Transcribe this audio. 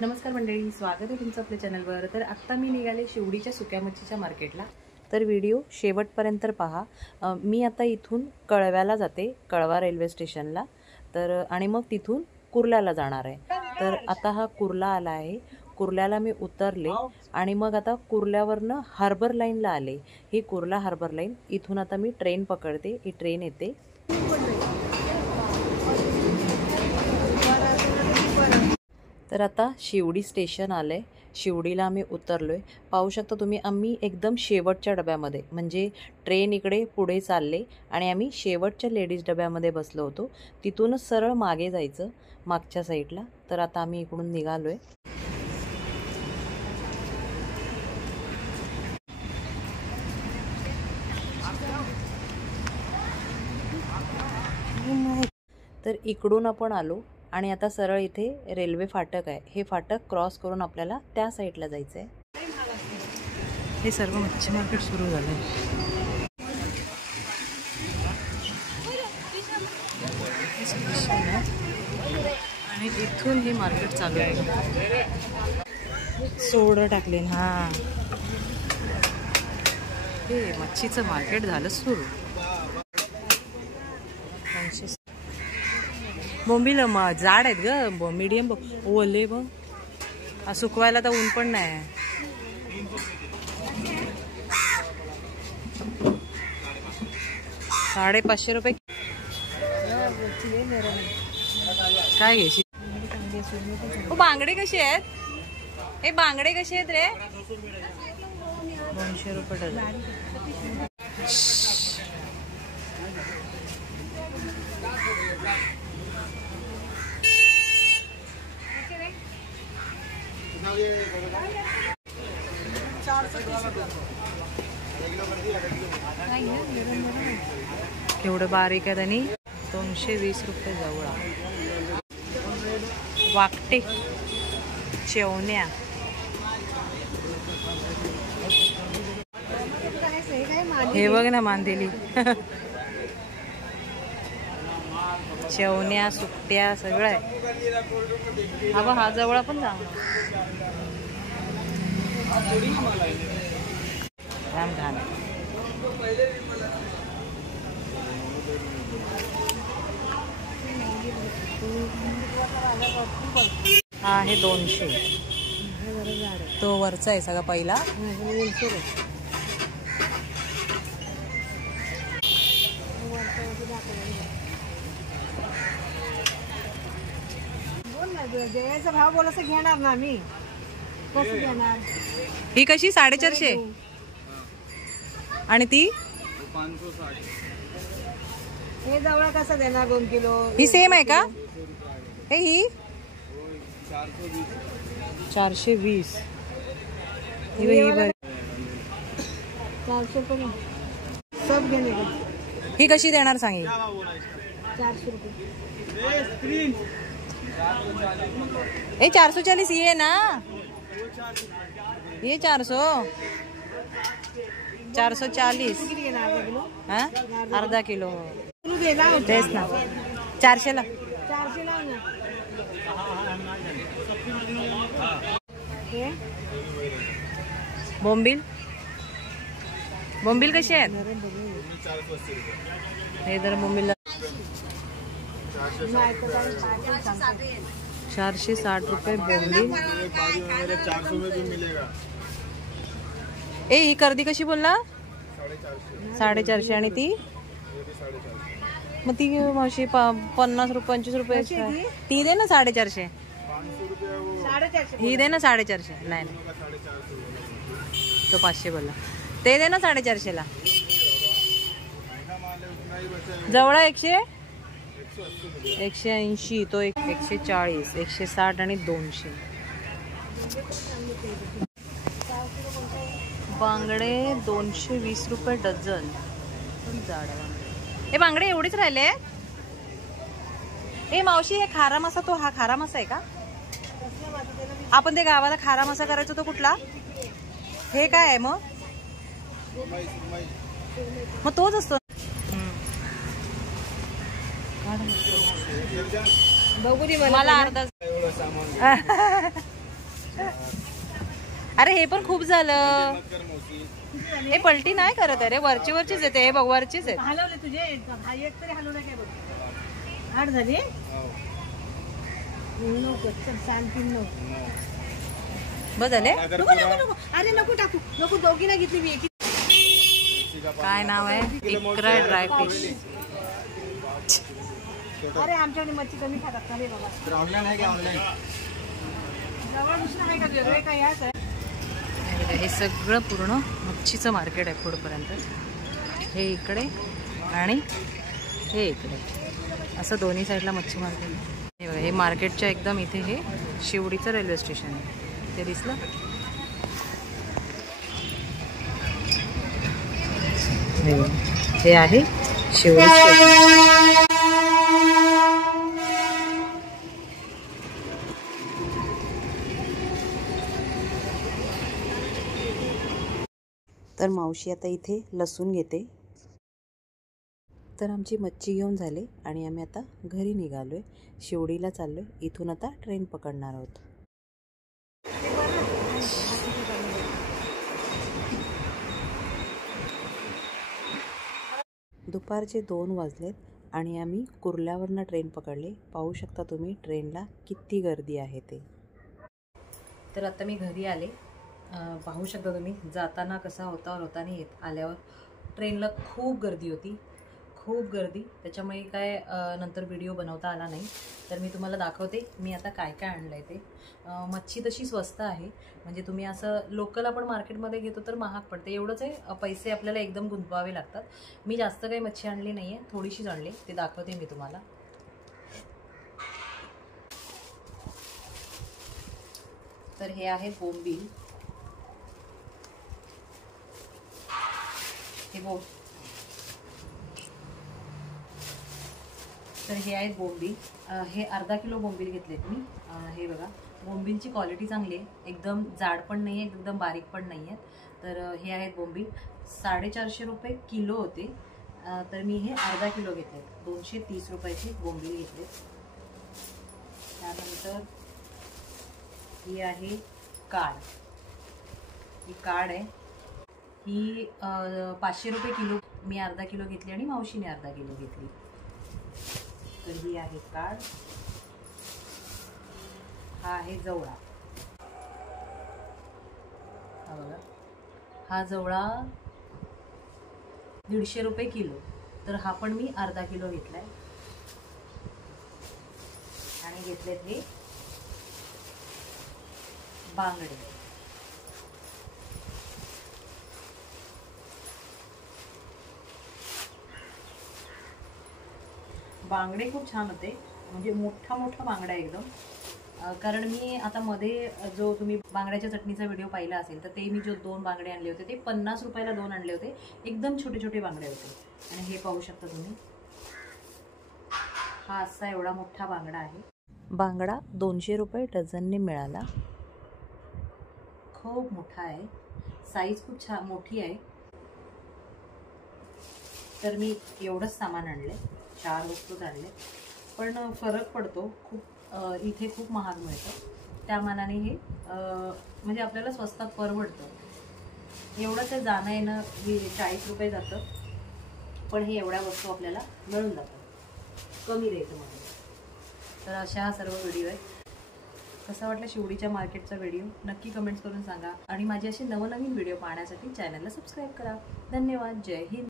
नमस्कार मंडळी, स्वागत आहे तुमचं आपल्या चॅनलवर। तर आत्ता मी निघाले शिवडीच्या सुक्या मच्छीच्या मार्केटला। तर व्हिडिओ शेवटपर्यंत पहा। मी आता इथून कळव्याला जाते, कळवा रेल्वे स्टेशनला। तर आणि मग तिथून कुर्ल्याला जाणार आहे। तर आता हा कुर्ला आला आहे। कुर्ल्याला मी उतरले आणि मग आता कुर्ल्यावरनं हार्बर लाईनला आले। ही कुर्ला हार्बर लाईन, इथून आता मी ट्रेन पकडते। ही ट्रेन येते। तर आता शिवडी स्टेशन आले। शिवडीला आम्ही उतरलोय। पाहू शकता तुम्ही, आम्ही एकदम शेवटच्या डब्यामध्ये, म्हणजे ट्रेन इकडे पुढे चालले आणि आम्ही शेवटच्या लेडीज डब्यामध्ये बसलो होतो। तिथूनच सरळ मागे जायचं, मागच्या साईडला। तर आता आम्ही इकडून निघालोय। तर इकडून आपण आलो आणि आता सरळ इथे रेल्वे फाटक आहे। हे फाटक क्रॉस करून आपल्याला त्या साईडला जायचं आहे। हे सर्व मच्छी मार्केट सुरू झालंय। आणि इथून हे मार्केट चालू आहे। सोडं टाकले। हा, हे मच्छीचं मार्केट झालं सुरू। बोंबील जाड आहेत ग, मीडियम ओले बघ। सुकवायला तर ऊन पण नाही। 550 रुपये। काय घ्यायची? बांगडे कसे आहेत? हे बांगडे कसे आहेत रे? 200 रुपये डझन। केवढं बारीक आहे त्यांनी। 220 रुपये जवळा। वाकटे, शेवण्या, हे बघ ना मांदेली। शेवण्या, सुकट्या सगळं आहे। हा बघ, हा जवळा पण चांगला। राम घाण। हा, हे 200। तो वरचा आहे सगळा पहिला। द्यायचा भाव बोलायचं घेणार ना मी। कसं घेणार? ही कशी? 450। आणि ती 560। हे जवळ कसं देणार 2 किलो? ही सेम आहे का? हे ही 420। सब घेणे। ही कशी देणार सांगी? 400 रुपये। ए 440 ये ना, ये 400 440। हाँ, अर्धा किलो तेच ना। 400 ला। 400 ला ना। बोंबील, बोंबील कशी आहेत? हे जर बोंबील 460 रुपये बोंबील। 400 में भी मिलेगा। ए ही कर्दी कशी बोलला? 450। आणि ती मग ती मावशी 50 रुपये 25 रुपये ती दे ना। 450। ही दे ना 450। नाही तो 500 बोलला। ते दे ना 450 ला। जवळा 180, तो 140, 160 आणि 200। बांगडे 220 रुपये डझन। हे बांगडे एवढेच राहिले? ए मावशी, हे खारा मासा, तो हा खारा मासा आहे का? आपण ते गावाला खारा मासा करायचो तो कुठला? हे काय आहे मग? मग तोच असतो। मला अर्धा अरे हे पण खूप झालं. हे पलटी नाही करत अरे, वरची वरचीच येते. हे बघ वरचीच आहे. हलवले तुझे एक तरी हलवलं काय बघ. 8 झाली नको चल शांती नको बस झाले. नको नको नको अरे नको टाकू नको. दोघी ना घेतली मी. काय नाव आहे? इकरा ड्राय फिश. अरे आमच्याकडे मच्छी कमी खातात का रे बाबा. ऑनलाईन आहे का? ऑनलाईन जवळ दुसरं आहे का वेगळे काय याच आहे. हे सगळं पूर्ण मच्छीचं मार्केट आहे पुढपर्यंत. हे इकडे आणि हे इकडे, असं दोन्ही साईडला मच्छी मार्केट आहे. हे बघा, हे मार्केटच्या एकदम इथे हे शिवडीचं रेल्वे स्टेशन आहे. ते दिसलं. हे आहे शिवडी स्टेशन. तर मावशी आता इथे लसूण घेते. तर आमची मच्छी घेऊन झाली आणि आम्ही आता घरी निघालो आहे. शिवडीला चाललो आहे. इथून आता ट्रेन पकडणार आहोत. दुपारचे 2 वाजलेत आणि आम्ही कुर्ल्यावरनं ट्रेन पकडले. पाहू शकता तुम्ही ट्रेनला किती गर्दी आहे ते. तर आता मी घरी आले. पाहू शकता तुम्ही जाताना कसा होता और होताना येत आल्यावर ट्रेनला खूप गर्दी होती, खूप गर्दी. त्याच्यामुळे काय नंतर व्हिडिओ बनवता आला नाही. तर मी तुम्हाला दाखवते मी आता काय काय आणलं आहे ते. मच्छी तशी स्वस्त आहे, म्हणजे तुम्ही असं लोकल आपण मार्केटमध्ये घेतो तर महाग पडते. एवढंच आहे, पैसे आपल्याला एकदम गुंतवावे लागतात. मी जास्त काही मच्छी आणली नाही आहे, थोडीशीच आणली. ते दाखवते मी तुम्हाला. तर हे आहे बोंबील. तर हे आहेत बोंबील. हे अर्धा किलो बोंबील घेतलेत मी. हे बघा, बोंबीलची क्वालिटी चांगली आहे, एकदम जाड पण नाही आहे, एकदम बारीक पण नाही आहे. तर हे आहेत बोंबील. 450 रुपये किलो होते. तर मी हे अर्धा किलो घेतलेत. 230 रुपयाचे बोंबील घेतले. त्यानंतर ही आहे काड. ही काड आहे. ही 500 रुपये किलो. मी अर्धा किलो घेतली आणि मावशीने अर्धा किलो घेतली. तर ही आहे काड. हा आहे जवळा. हा बघा, हा जवळा 150 रुपये किलो. तर हा पण मी अर्धा किलो घेतलाय. आणि घेतलेत हे बांगडे. बांगडे खूप छान होते, म्हणजे मोठा मोठा बांगडा एकदम. कारण मी आता मध्ये जो तुम्ही बांगड्याच्या चटणीचा व्हिडिओ पाहिला असेल तर ते मी जो 2 बांगडे आणले होते ते 50 रुपयाला 2 आणले होते. एकदम छोटे छोटे बांगडे होते. आणि हे पाहू शकता तुम्ही, हा असा एवढा मोठा बांगडा आहे. बांगडा 200 रुपये डझनने मिळाला. खूप मोठा आहे, साईज खूप छान मोठी आहे. तर मी एवढंच सामान आणले, 4 वस्तूच आणले. पण फरक पडतो खूप. इथे खूप महाग मिळतं, त्या मानाने हे म्हणजे आपल्याला स्वस्तात परवडतं. एवढंच आहे, जाणं येणं 40 रुपये जातं, पण हे एवढ्या वस्तू आपल्याला मिळून जातात कमी रेटमध्ये. तर अशा हा सर्व व्हिडिओ आहे. कसा वाटला शिवडीच्या मार्केटचा व्हिडिओ नक्की कमेंट्स करून सांगा. आणि माझे असे नवनवीन व्हिडिओ पाहण्यासाठी चॅनलला सबस्क्राईब करा. धन्यवाद. जय हिंद.